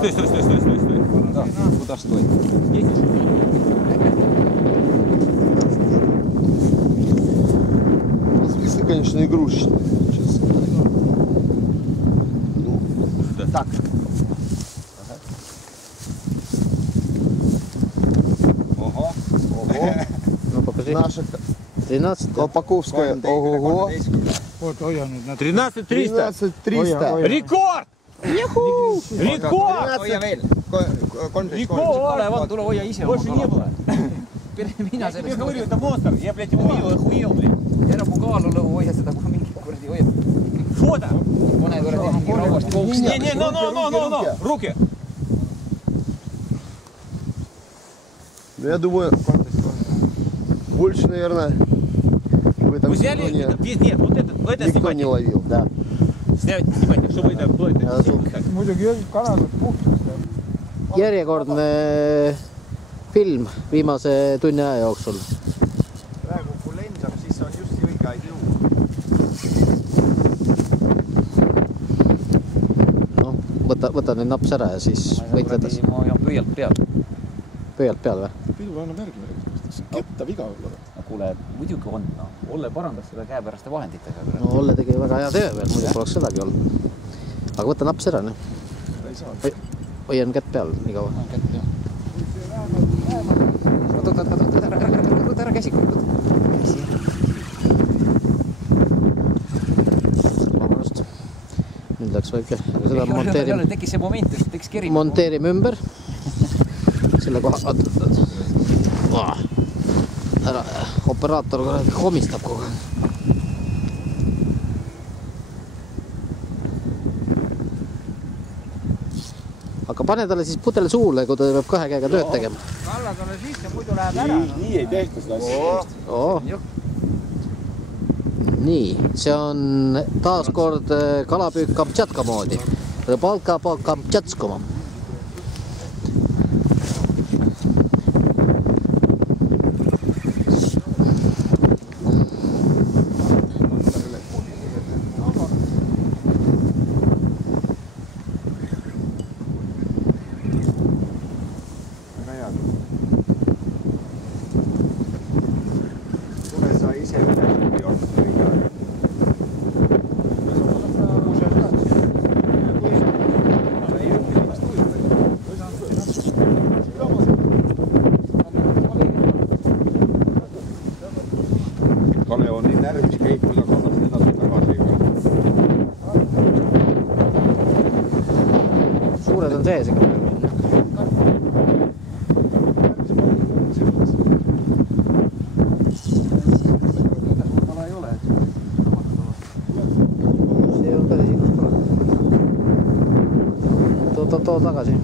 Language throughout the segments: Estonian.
Стой. Да, куда стой? Едешь? Спицы, конечно, игрушечные, честно. Ну, Да. так. Ого. Ну покажи. Наша 13. Колпаковская. Ого-го. Вот, ой, 13 300. 13 300. Рекорд! Рекорд! Hoia veel. 13 Рекорд! Kalev, tule hoia ise oma Больше не было. Mina Я говорю, это монстр. Я, блядь, его видел, охуел, блядь. Ära mu kaalu hoia seda, kui mingi kuradi hoiab. Фото! Pane kuradi mingi rauast kooks. Не, no, руки. Ну, я думаю, больше, наверное, в этом Вы взяли? сезоне Нет, вот это никто снимайте. не ловил. Да. Снимайте, чтобы это было. muidugi kalad puhtaks. Järjekordne film viimase tunni aja jooksul. Praegu kui lendab, siis on just õige aeg jõu. No, võta nüüd naps ära ja siis võitledes. Ma hoian pöialt peal. Pöialt peal või? Pidu annab järgi märgimist. Ketta viga olla. Kuule, muidugi on. Olle parandas seda käepäraste vahenditega. No Olle tegi väga hea töö veel, muidu poleks sedagi olnud. Aga võta naps ära nüüd. Hoian kätt peal nii kaua. Võta ära käsi. Vabandust. Nüüd läks väike. Seda Tekkis see moment, et tekkis keri. monteerime ümber. Selle koha. Ära, operaator komistab kogu aeg. Aga pane talle siis pudel suule, kui ta peab kahe käega tööd tegema. Kalla talle sisse, muidu läheb ära. Nii ei tehta seda asja. Nii, see on taaskord kalapüük Kamtšatka moodi. Rõbalka po Kamtšatskoma. Tule sa ise üle või on õige aeg. Kalev on nii närvis kõik, kui ta kannab edasi tagasi. Suured on sees ikka. See on ka siin. Too tagasi.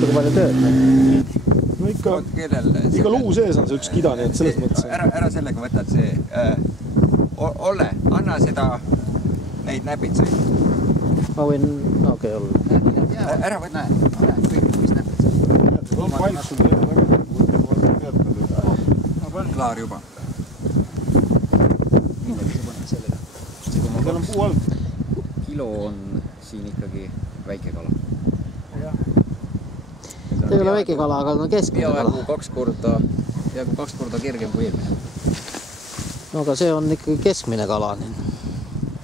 natuke palju tööd. No ikka luu sees on see üks kida, nii et selles mõttes. Ära sellega võtad see. Olle, anna seda neid näpitsaid. Ma võin, okei, olla. Ära võta. Mis näpitsaid? Klaar juba. Seal on puu all. Kilo on siin ikkagi väike kala. See ei ole väike kala, aga on keskmine kala. Peaaegu 2 korda kergem kui eelmine. No aga see on ikkagi keskmine kala.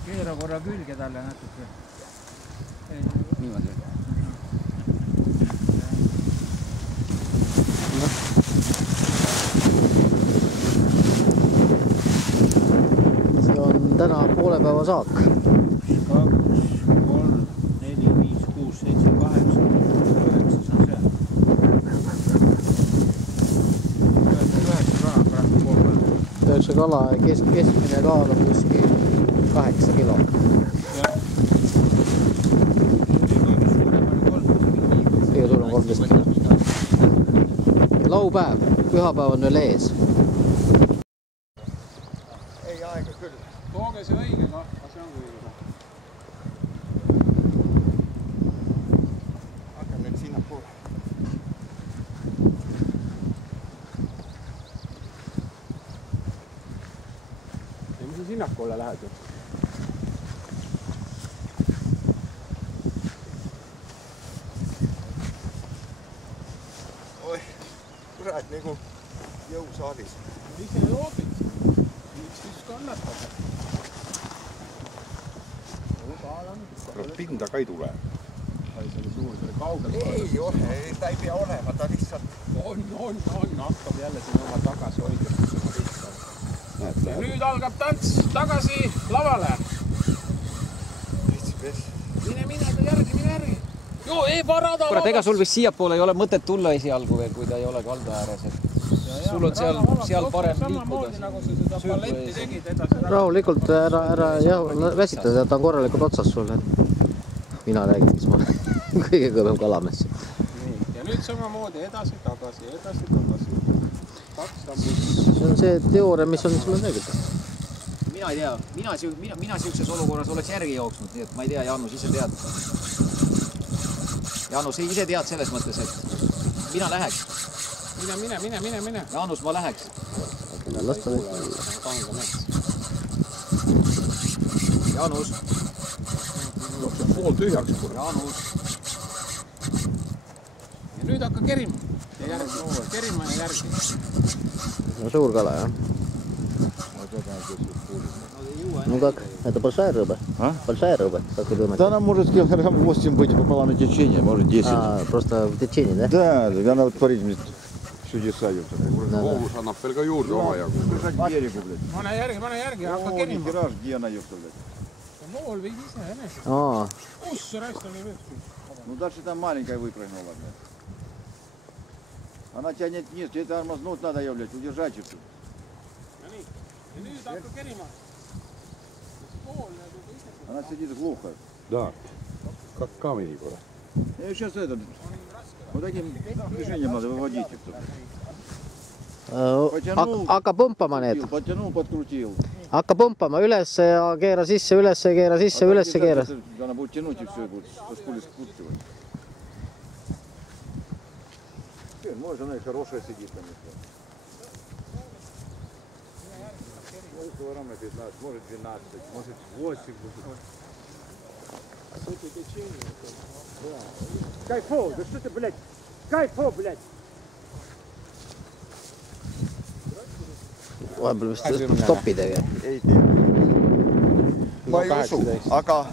Keera korra külge talle natuke. Niimoodi. See on täna poole päeva saak. 2, 3, 4, 5, 6, 7, 8, 9 on see. 9 kala ja keskmine kaal on kuskil 8 kilo. Kõige suurem 13 kilo. Laupäev, pühapäev on veel ees. Ei aega küll. Tooge see õige, noh, see on õige. Hakkan nüüd sinna poole. Mis sa sinnakulle lähed? Oi, kurat, nagu jõusaalis. Ise joobid. Miks siis kannatab? Pinda ka ei tule. Ei ole, ta ei pea olema, ta lihtsalt... On, hakkab jälle siin oma tagasi hoidma. Ja nüüd algab tants tagasi lavale. Mine järgi. Joo, ei parada Kurat, ega sul vist siiapoole ei ole mõtet tulla esialgu veel, kui ta ei ole kalda ääres. Sul on seal parem liikuda. Nagu sa seda balletti tegid edasi. Rahulikult ära väsitada, ta on korralikult otsas sulle. Mina räägin, mis ma olen kõige kõvem kalamees. Ja nüüd samamoodi edasi, tagasi. 2 sammu. See on see teooria, mis on sulle räägitud. Mina ei tea, mina siukses olukorras oleks järgi jooksnud, nii et ma ei tea, Jaanus ise tead. Jaanus ise tead selles mõttes, et mina läheks. Mine. Jaanus, ma läheks. Las ta nüüd. Jaanus. Pool tühjaks. Jaanus. Ja nüüd hakka kerima. Kerima ja järgi. No suur kala, jah. Ну как? Это большая рыба? А? Большая рыба, как вы думаете? Да она может килограмм 8 быть, попала на течение, может 10. Просто в течение, да? Да, она вот творит чудеса. Kogus annab veel ka juurde oma jagu. Бежать к берегу, блядь. Pane järgi, hakka О, kerima. нихера, где она, ёпта, блядь. Mool viid ise enese. Kus see raistab ei võtki? Ну дальше там маленькая выпрыгнула, блядь. Она тянет вниз, тебе тормознуть надо ее, блядь, удержать чуть-чуть. Ja nii. Ja nüüd hakka kerima. Она сидит глухо. Да. Как камень korra. Я сейчас это, вот таким движением надо выводить. Hakka pumpama need. Потянул, подкрутил. Hakka pumpama üles ja keera sisse, üles ja keera sisse, üles ja keera. Она будет тянуть и все, будет скручивать. Может, она и хорошая сидит там. Может, килограмм 15, может 12, может 8. Кайфо, да что ты, блядь? Кайфо, блядь! Vahepeal vist stoppidega. Ei tea. Ma ei usu, aga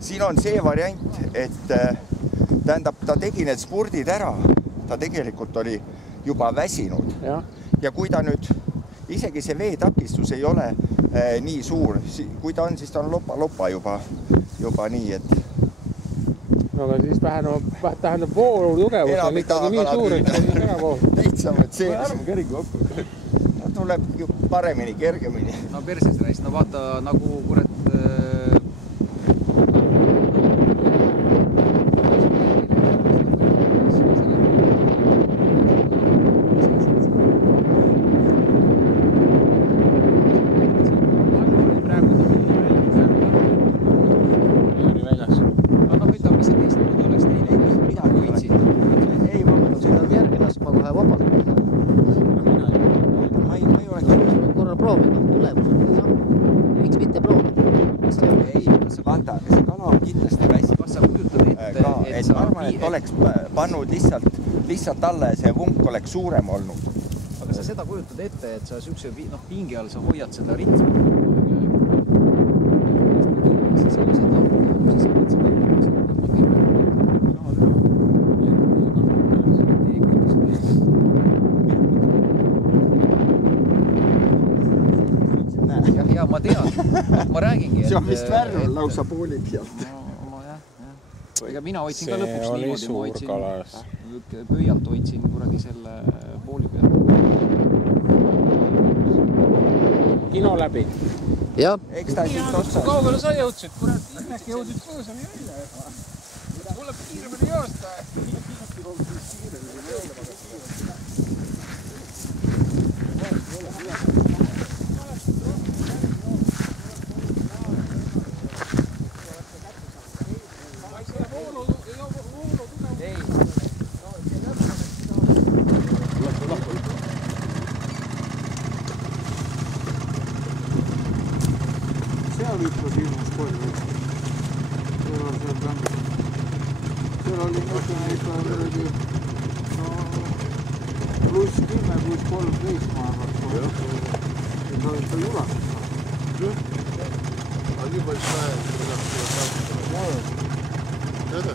siin on see variant, et tähendab, ta tegi need spurdid ära, ta tegelikult oli juba väsinud. Ja kui ta nüüd, isegi see veetakistus ei ole nii suur, kui ta on, siis ta on lopa juba nii, et... No aga siis tähendab voolu tugevus on ikkagi nii suur, et see on ära vool. Lihtsamad see, ta tuleb ju paremini, kergemini. No perses reist, no vaata nagu kurat... vaata, see kala on kindlasti väsinud. Kas sa kujutad ette, et ma arvan, et oleks pannud lihtsalt alla ja see vunk oleks suurem olnud. Aga sa seda kujutad ette, et sa siukse pingi all sa hoiad seda ritmi. Ja ma tean, ma räägingi. See on vist värv lausa pooli pealt. Ega mina hoidsin ka lõpuks niimoodi, ma hoidsin pöialt hoidsin kuradi selle pooli peal. Kino läbi. Jah. Eks ta siit otsas. Kaugele sa jõudsid? Kurat, äkki jõudsid põõsani välja. Mulle kiiremini joosta. Seal ütles ilmus palju. Seal oli mõtleme ikka pluss 10, pluss 13 ma arvan. See oli ikka julas. Они большая. Это?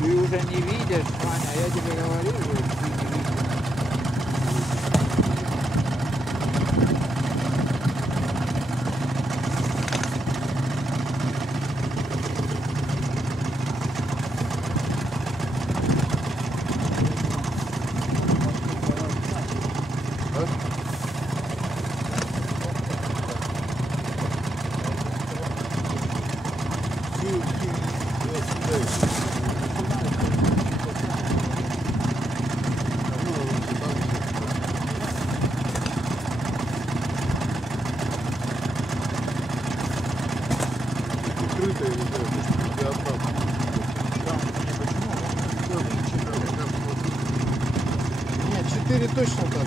Ты уже не видишь, Ваня, я тебе говорю, что ты не видишь. Нет, 4 точно так.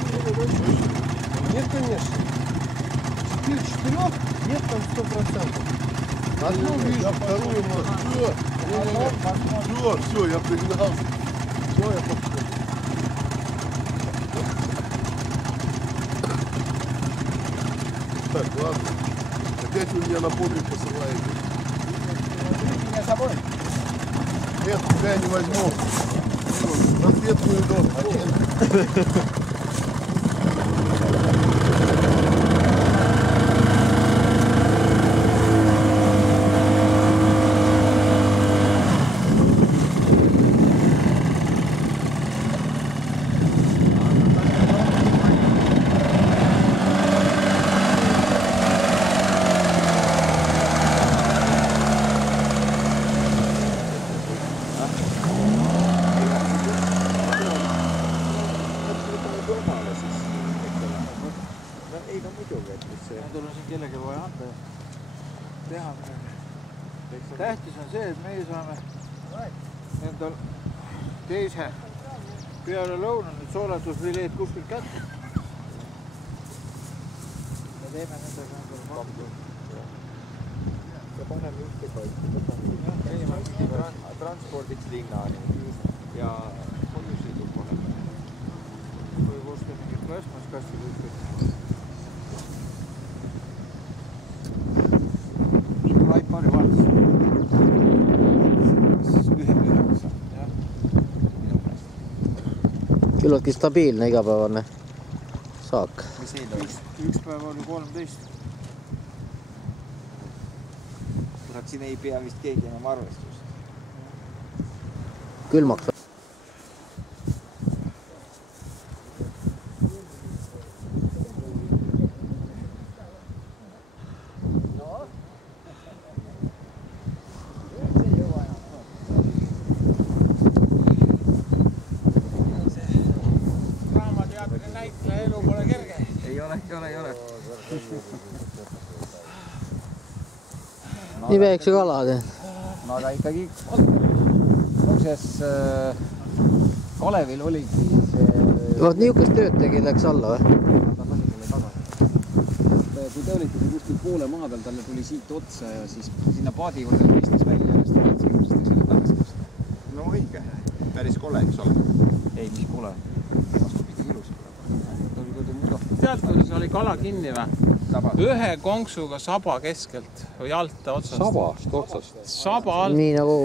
Нет, конечно. 4 4 нет там 100%. Одну вижу, вторую может. Все, я пригнал. Все, я попал. Так, ладно. Опять вы меня на публик посылаете. Меня с собой? Нет, тебя я не возьму. Ответную дозу. Kellegi vaja anda ja teha midagi. Tähtis on see, et meie saame endal teise peale lõuna nüüd soolatusvileed kuskilt kätte. Me teeme nendega endal maksu. Ja paneme ühte paika. Transpordiks linnani ja kodusõidu kohe. Või kuskil mingit plasmaskassi kuskil. Paari vaatas. Küllaltki stabiilne igapäevane saak. Üks päev oli 13. Kurat, siin ei pea vist keegi enam arvestust. Külmaks. Ei ole. Nii väikse kalad. No aga ikkagi muuseas Kalevil oligi see... Vaat niisugust tööd tegi, läks alla või? Ta lasi selle tagasi. te olite kuskil poole maa peal, talle tuli siit otsa ja siis sinna paadi juurde mõistis välja ja siis tuled siirustas selle tagasi. No õige, päris kole, eks ole. Ei, mis kole. Vastupidi ilus. Tead, kuidas oli kala kinni või? Ühe konksuga saba keskelt või alta otsast. Sabast otsast. Saba alt. Nii nagu